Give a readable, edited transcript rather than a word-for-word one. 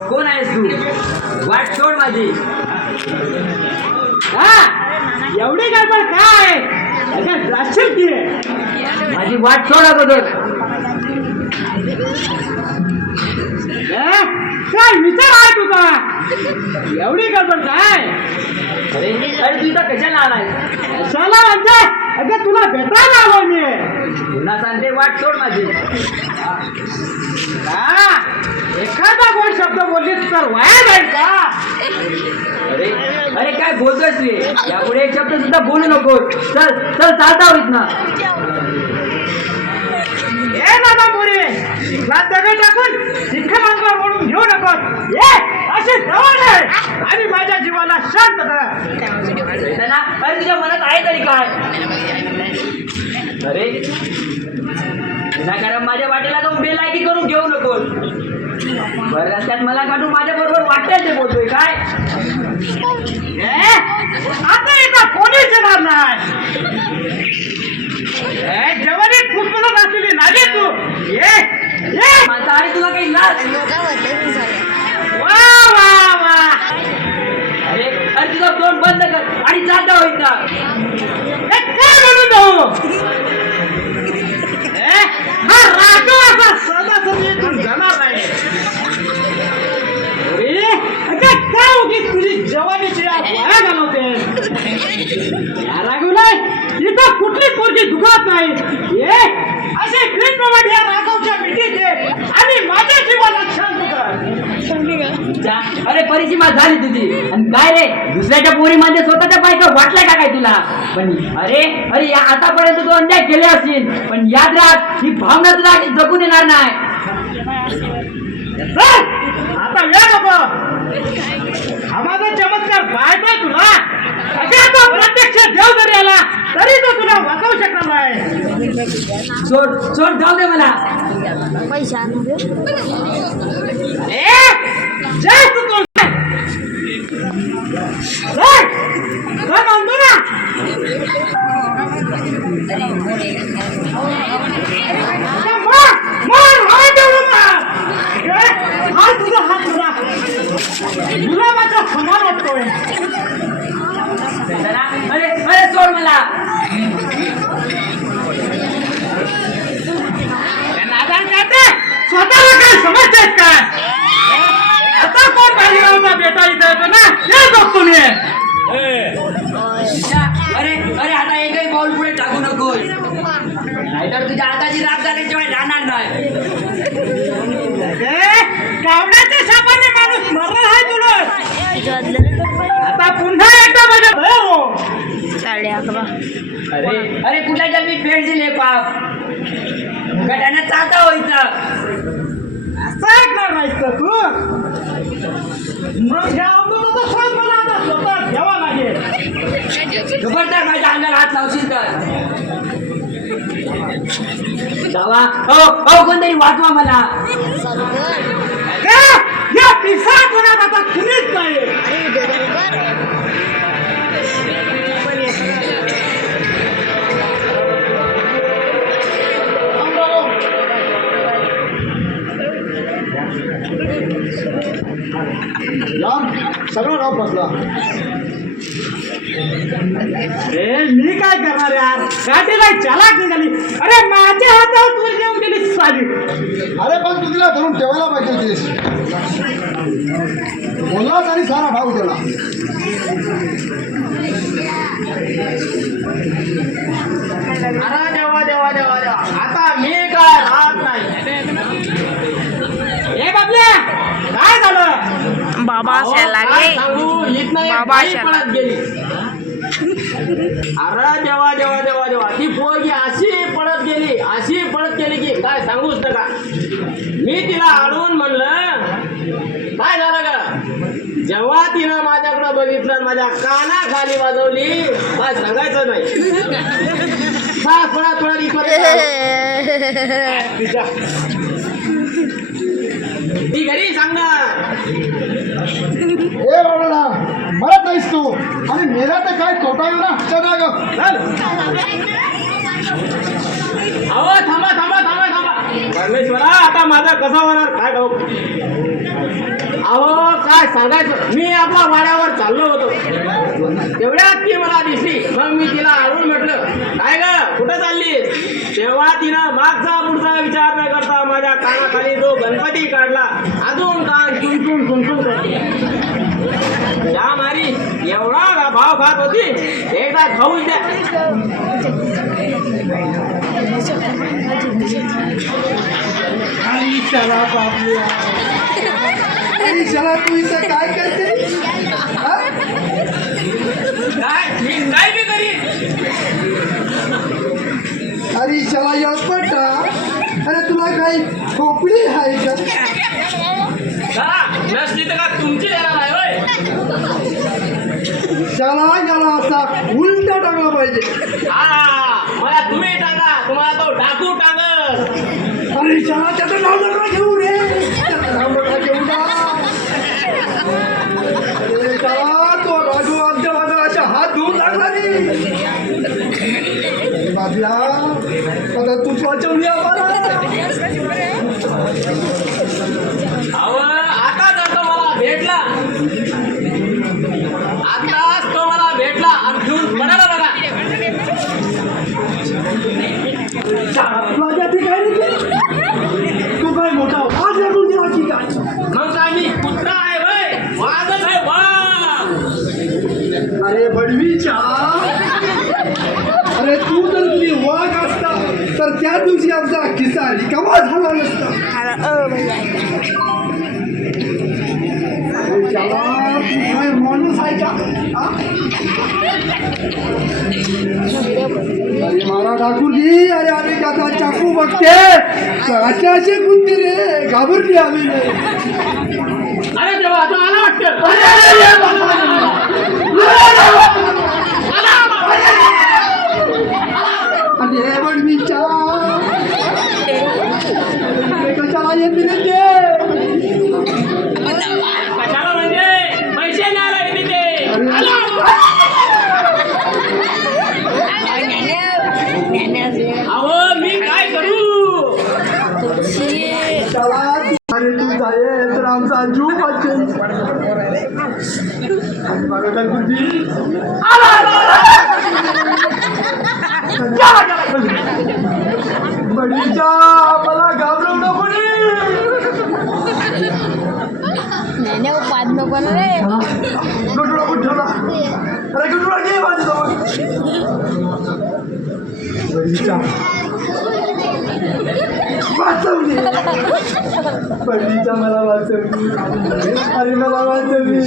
कोण आहेस तू? वाट सोड माझी. एवढी गडबड काय? माझी वाट सोड अगोदर. काय विचार आहे तुझा? एवढी गडबड काय? अरे अरे तू इथं कशाला आलाय? कशाला म्हणजे अगं तुला भेटायला आलो मी. पुन्हा सांगते वाट सोड माझी. एखादा गोड शब्द बोललीस तर वाया जाईल का? अरे अरे काय बोलतोयस रे? यापुढे एक शब्द सुद्धा बोलू नको. चल चल चालता होईत ना. ए दादा मोरे, चिखलात दगड टाकून चिखल अंगावर ओढून घेऊ नकोस. ये अशी जवळ आहे आणि माझ्या जीवाला शांत कर. अरे तुझ्या मनात आहे तरी काय? अरे विनाकारण माझ्या वाटेला जाऊन बेलायकी करून घेऊ नको. बरं रस्त्यात मला काढून माझ्या बरोबर वाटेल ते बोलतोय काय? आता इथं कोणीच येणार नाही. जवानीत पुस्तकात असलेली नागे तू. ये ये माझा आहे तुला काही लाज? वा वा वा. अरे अरे तुझा तोंड बंद कर आणि जाता होईल का? काय म्हणून जाऊ? हा राघव असा सहजासहजी इथून जाणार नाही. काय होती तुझी जवानीची वाया घालवते? राघवला इथं कुठली पोरगी दुखत नाही. ये असे ग्रीनप्रमाणे या राघवच्या मिठीत ये आणि माझ्या जीवाला शांत कर. अरे परिसीमा झाली तुझी. आणि काय रे दुसऱ्याच्या पोरीमध्ये स्वतःच्या बायका वाटलाय का काय तुला? पण अरे अरे या आतापर्यंत तू अन्याय केले असतील पण याद राख ही भावना तुला जगून येणार नाही. आता वेळ नको. हा माझा चमत्कार पाहतोय तुला. तो प्रत्यक्ष देव जरी आला तरी तो तुला वाचवू शकणार नाही. सोड सोड जाऊ दे मला. जय तू म्हणतो ना. हा तुझा हात मला गुलाबाच्या समान वाटतोय. अरे अरे सोड मला. नादान करते स्वतःला काय समजतेस काय? आता कोण बाजीरावचा बेटा इथं येतो ना हे बघतो मी. अरे अरे आता एकही पाऊल पुढे टाकू नको नाहीतर तुझ्या हाताची राग झाल्याशिवाय राहणार नाही. कावड्याच्या सापाने माणूस मरणार आहे तुला. आता पुन्हा एकदा माझ्या अरे अरे कुठल्या जन्मी फेड दिले पाप गड्यानं चालता व्हायचं. असं ऐकणार नाहीस का तू? मग ह्या अमृताचा स्वाद मला आता स्वतः घ्यावा लागेल. खबरदार माझ्या अंगाला हात लावशील तर जावा. हो कोणतरी वाचवा मला. या पिसाळ कोणात आता कुणीच नाही. सगळं गाव बसला. मी काय करणार यार? गाडीला चालाक निघाली. अरे माझ्या हातावर तू घेऊन गेली साली. अरे पण तू तिला धरून ठेवायला पाहिजे होतीस. बोललास आणि सारा भाग उठवला. अरे देवा देवा देवा देवा. आता मी काय राहत नाही. हे बाबल्या काय झालं? बाबा पळत गेली. अरे देवा देवा देवा देवा. ती पोरगी अशी पळत गेली की काय सांगूच नका. मी तिला अडवून म्हणलं काय झालं का? जेव्हा तिनं माझ्याकडे बघितलं माझ्या कानाखाली वाजवली काय सांगायचं नाही. पळत पळत ती घरी सांगणार. ए बाबा मरत नाहीस तू आणि मेला तर काय तोटा येऊ ना. अहो थांबा थांबा थांबा थांबा. परमेश्वरा आता माझा कसा होणार काय काय सांगायचं, मी आपल्या वाड्यावर चाललो होतो, तेवढ्यात ती मला दिसली. मग मी तिला अडवून म्हटलं, काय ग कुठं चाललीस? तेव्हा तिनं मागचा पुढचा विचार न करता माझ्या कानाखाली जो गणपती काढला, अजून कान चुनचुन चुनचुन करते. त्या मारी एवढा भाव खात होती, एकदा खाऊन द्या. आणि चला बाबूया, आणि चला तू इथं काय करते? हा? काय मी काय बी करीन. अरे चला येळपटा, अरे तुला काही खोपडी आहे का? चला नसली तर का तुमची देणार आहे होय? चला याला असा उलटा टाकला पाहिजे. मला तुम्ही टाका, तुम्हाला तो डाकू टाकत. अरे चला त्याचं नाव नका घेऊ रे, त्याचं नाव नका घेऊ ना. अरे चला तो राघू आमच्या वादळाच्या हात धुवून टाकला रे. बाबल्या आता तूच वाचवली आम्हाला. अहो आता जर तो मला भेटला, आताच तो मला भेटला आणि घेऊन पडायला बघा. माझ्या ठिकाणी तू काय मोठा वाघ लागून गेला की काय? मग काय मी कुत्रा आहे होय? वाघच आहे वाघ. अरे बडवीच्या, अरे तू जर तुझी वाघ असता तर त्या दिवशी आमचा किस्सा रिकामा झाला नसता. अरे चला, तू काय माणूस आहे का? हा? अरे मला डाकूली, अरे आम्ही त्याचा चाकू बघते, असे कुंती रे, घाबरली आम्ही. अरे देवा, तो आला वाटतं. अरे बडवीच्या, कशाला येते रे ते? कशाला म्हणजे पैसे नाही लागले तिथे. अहो मी काय करू? चला, अरे तू जाये तर आमचा जीव वाचेल. आणि मला काय बुद्धी? बडीच्या, मला घाबरवू नको रे. पाच नको रे. गटुडा कुठं ठेवला? अरे गटुडा घे माझ्याजवळ. बडीच्या, वाचवली. बडीच्या मला वाचवली, अरे मला वाचवली.